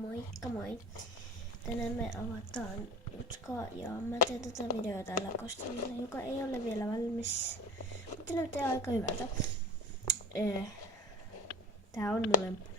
Moikka moi! Tänään me avataan Jutskaa ja mä teen tätä videoa tällä kostymilla, joka ei ole vielä valmis, mutta näyttää aika hyvältä. Tää on mun lemppari.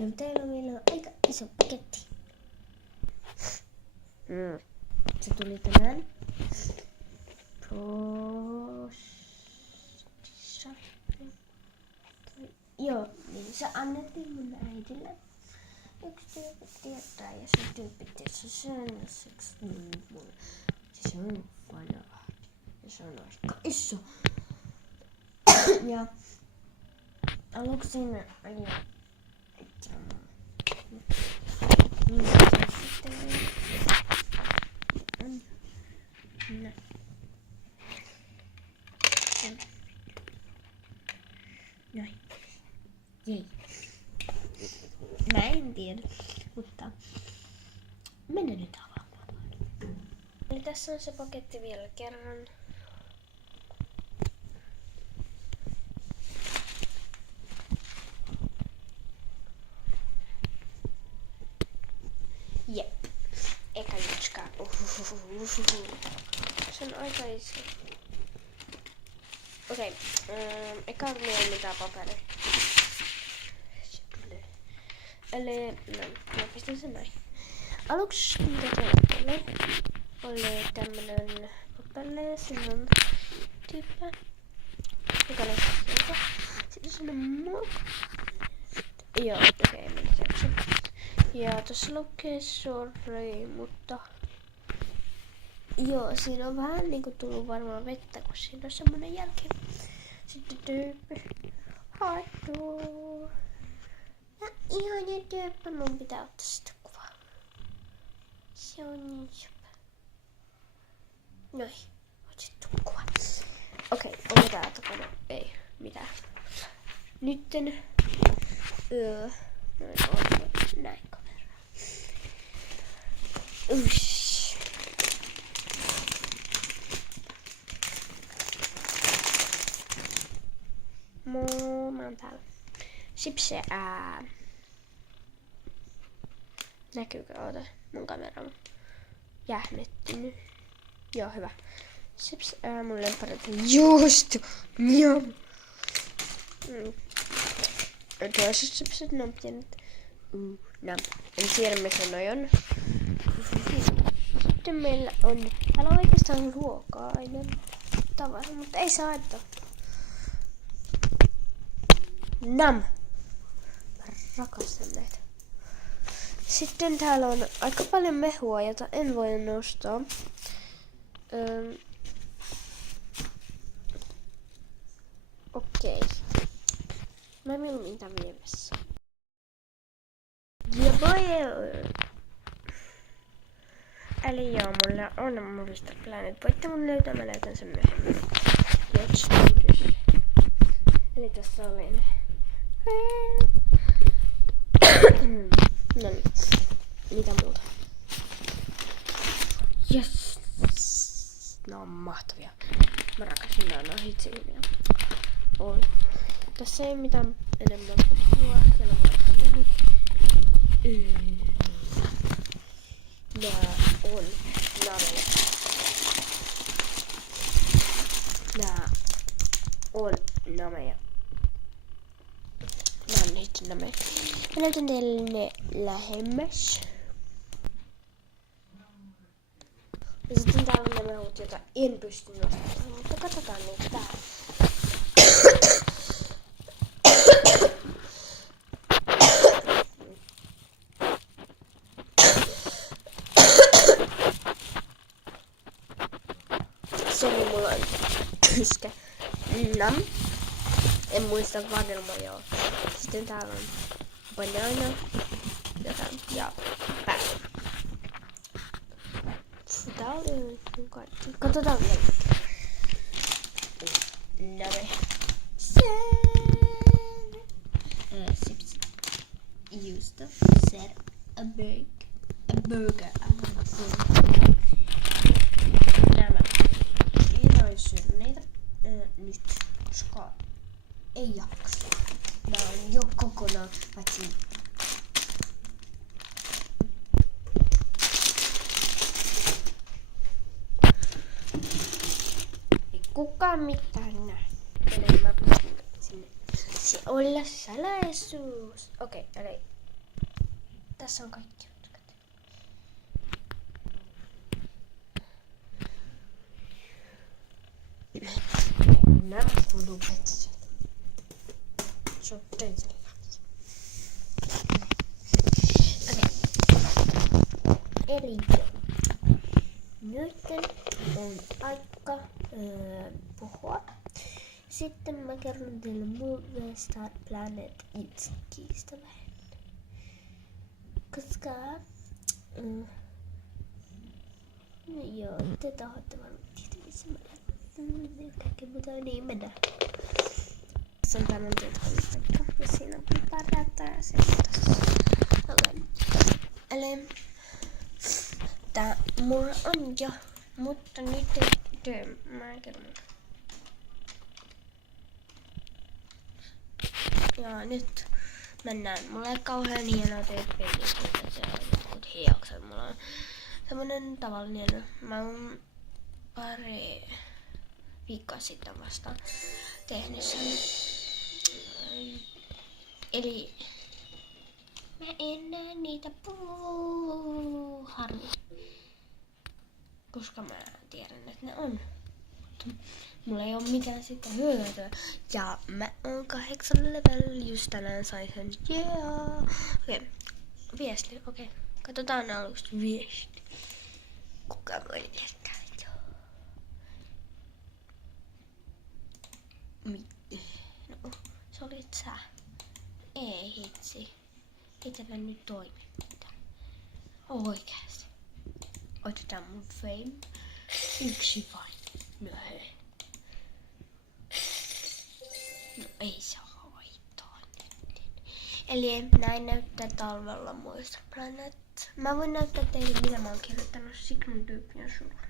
Ja teillä on vielä aika iso paketti. Se tuli tänään postissa. Joo, niin se annettiin mun äidille. Yksi tyyppi tietää ja se tyyppi tietää sellaiseksi mun. Se on vanha. Ja se on aika iso. Ja aluksi siinä oli Noin. Jei. Mä en tiedä, mutta mennään nyt avaamaan. Eli tässä on se paketti vielä kerran. Jep. Eka Jutska. Se on aika iso. Okei. Eka meillä on mitään paperia. Eli mä pistän sen näin. Aluksi mitä teille oli tämmönen paperi, siinä on tyyppä, joka näyttää siltä. Sitten siinä on muu. Joo, okei, mennä seksi. Ja tossa lukee sorry, mutta joo, siinä on vähän niinku tullut varmaan vettä, kun siinä on semmonen jälki. Sitten tyyppi. Haettuu. Ihana tyyppä, mun pitää ottaa sitä kuvaa. Se on niin jäpä. Noin, otettu kuva. Okei, onko tää takana? Ei, mitään. Nytten noin on näin kameraa. Ush. Mä oon täällä. Sipse näkyykö? Oota, mun kamera on jähnettynyt. Joo, hyvä. Sips mun lempparit on juusto. Njam. Toiset sipsit ne on pienet. Nam. En tiedä mikä noi on. Sitten meillä on täällä on oikeastaan ruokaa aina tavara, mutta ei saa haittaa. Nam! Mä rakastan näitä. Sitten täällä on aika paljon mehua, jota en voi nostaa. Okei. Mä mieluummin tän viemässä. Ja eli joo, mulla on Movista Planet. Voitte mun löytää, mä löytän sen myöhemmin. Eli tässä oli no niin, mitä muuta? Yes! Ne on mahtavia. Mä rakastan nää hitsilmiä. On. Tässä ei mitään enemmän puhua. Siellä on vaikka mehut. Nää on nameja. Nää on nameja. Mä näytän teille ne lähemmäs. Ja sitten täällä on nämä mehut, joita en pysty nostamaan, mutta katsotaan niitä täällä. Sori, mulla on yskä. Nam. En muista vadelma, joo. Sitten täällä on banana, jotain, ja pää. Tää oli kaikki. Katsotaan vielä. Name. Sips. Juusto. Ser. A burger. Nämä. Minä oon syönyt niitä. Nyt. Koska ei jaksa. Mä oon jo kokonaan paitsi. Ei kukaan mitään näe. Eli mä pystyn sinne. Se olla salaisuus. Okei, eli tässä on kaikki. Nämä kuuluu Petsi. Se on Petsi. Okei. Eli nyt on aika puhua. Sitten mä kerron teille Movie Star Planet Itskiistä vähän. Koska joo, te tahoitte varmaan tietää missä mä kaikki muuta niin mennään. Tässä on tämmönen tietokonepaikka ja siinä on parata ja se tässä. Okei. Eli tää mulla on jo, mutta nyt ei mä kerron. Ja nyt mennään. Mulla ei kauhean hienoa tyyppiä, mutta se on jotkut hiokset. Mulla on semmonen tavallinen. Mä oon pari viikkoa sitten vasta tehnyt sen. Eli mä en näe niitä harmi. Koska mä tiedän, että ne on. Mulla ei oo mitään sitä hyötyä. Ja mä oon 8 level, just tänään sain sen. Yeah. Okei. Viesti. Okei. Katsotaan alusta viesti. Kuka voi jättää? No, se olit sä. Ei hitsi. Ei tämä nyt toimi mitään. Oikeesti. Otetaan mun fame. Yksi vain. No hei. No ei se haittaa nyt. Eli näin näyttää talvella muista Planet. Mä voin näyttää teille mitä mä oon kirjoittanut Sigmund tyyppinen sulla.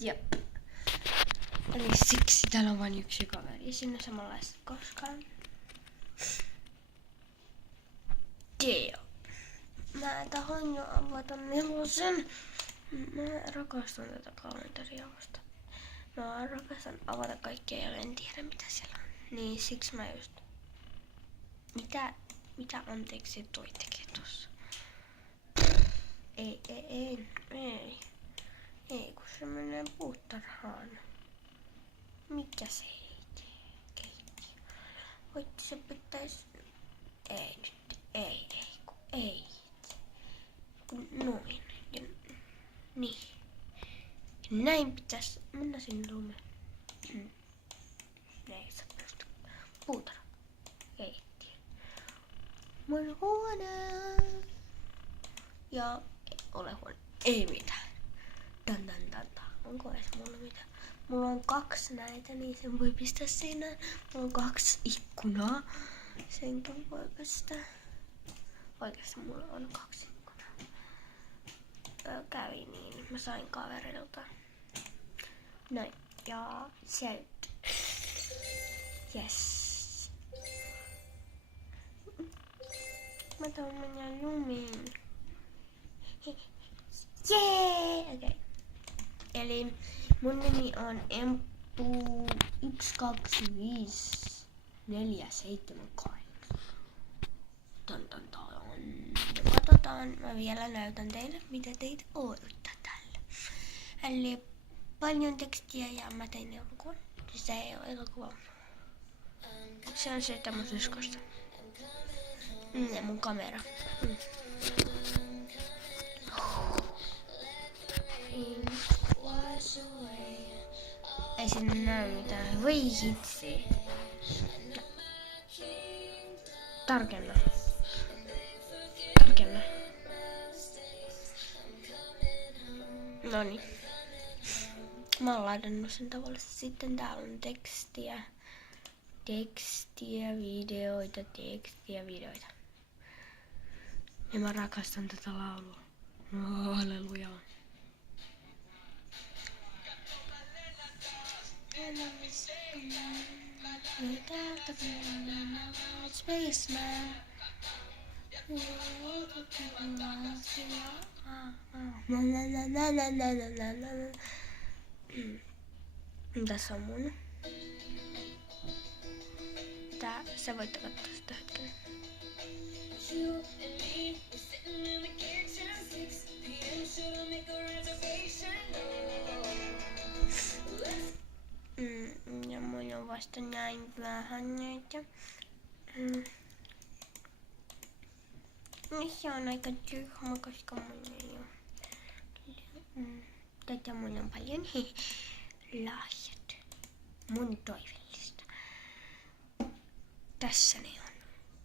Jep. Eli siksi täällä on vain yksi kaveri. Sinne samanlaista koskaan. Joo. Mä tahoin jo avata nelosen. Mä rakastan tätä kalenteria vasta. Mä rakastan avata kaikkea ja en tiedä mitä siellä on. Niin siksi mä just... Mitä anteeksi toi tekee tossa? Ei, kun se menee puutarhaan. Mikä se ei tee? Voitti se pitäis... Ei nyt, ei. Kun noin. Ja, niin. Näin pitäis mennä sinne lumeen. Ei saa pysty. Puutarha. Keittiö. Mun huone. Ja ole huone. Ei mitään. Dan. Onko edes mulla mitään? Mulla on 2 näitä, niin sen voi pistää seinään. Mulla on 2 ikkunaa. Senkin voi pistää. Oikeasti mulla on 2 ikkunaa. Kävi niin. Mä sain kaverilta. Noin. Ja sieltä. Yes. Mä tuon mennä lumiin. Jee! Okei. Okay. Eli mun nimi on Emppu 125478. Ja katsotaan, mä vielä näytän teille, mitä teitä odottaa täällä. Eli paljon tekstiä ja mä tein elokuvan. Se ei ole elokuva. Se on se tämmöisestä. Ja mun kamera. Ei sinne näy mitään. Voi hitsi. Tarkenna. Noniin. Mä oon laitannut sen tavallisesti. Sitten täällä on tekstiä, videoita. Ja mä rakastan tätä laulua. Oh, halleluja. Spaceman. Tässä on mun. Sä voit katsoa sitä hetken. Ja mun on vasta näin vähän näitä. Se on aika tyhmä, koska mun ei oo. Tätä mun on paljon lahjat. Mun toivellista. Tässä ne on.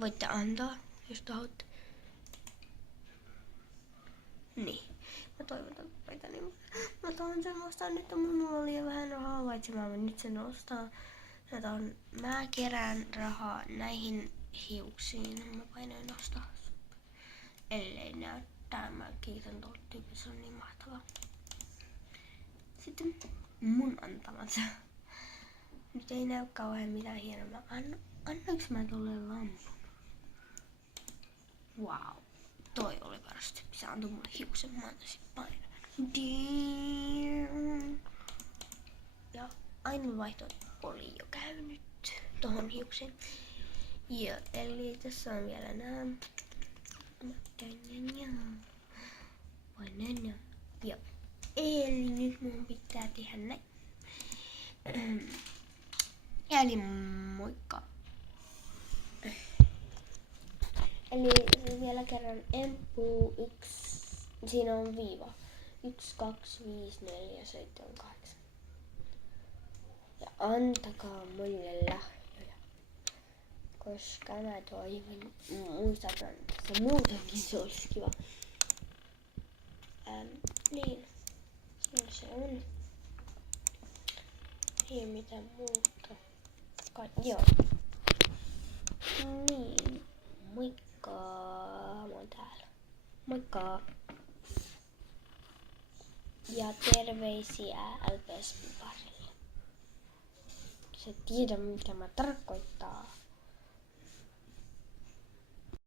Voitte antaa, jos tahdot. Niin. Mä toivotan paita, niin mä tahan sen ostaa nyt, että minulla oli vähän rahaa, vaikka mä nyt sen ostaa. Mä kerään rahaa näihin hiuksiin. Mä painoin ostaa. Ellei näyttää, mä kiitän tuolta tyyppiä, se on niin mahtavaa. Sitten mun antamat. Nyt ei näy kauhean mitään hienoa. Annoinko mä tuolle lampun? Wow. Toi oli paras tyyppi. Se antoi mulle hiuksen. Mä antaisin painoa. Ja aineenvaihto oli jo käynyt tohon hiukseen. Ja eli tässä on vielä nää. Joo. Eli nyt mun pitää tehdä näin. Eli moikka. Eli vielä kerran empuu 1. Siinä on viiva. 1, 2, 5, 4, 7, 8. Ja antakaa mulle lahjoja. Koska mä toivon, muistan, että muutenkin se olisi kiva. Niin. Se on. Ei mitään muuta. Joo. Niin. Moikka. Mä oon täällä. Moikka. Ja terveisiä LPS:n parille. Se tiedä mitä mä tarkoittaa.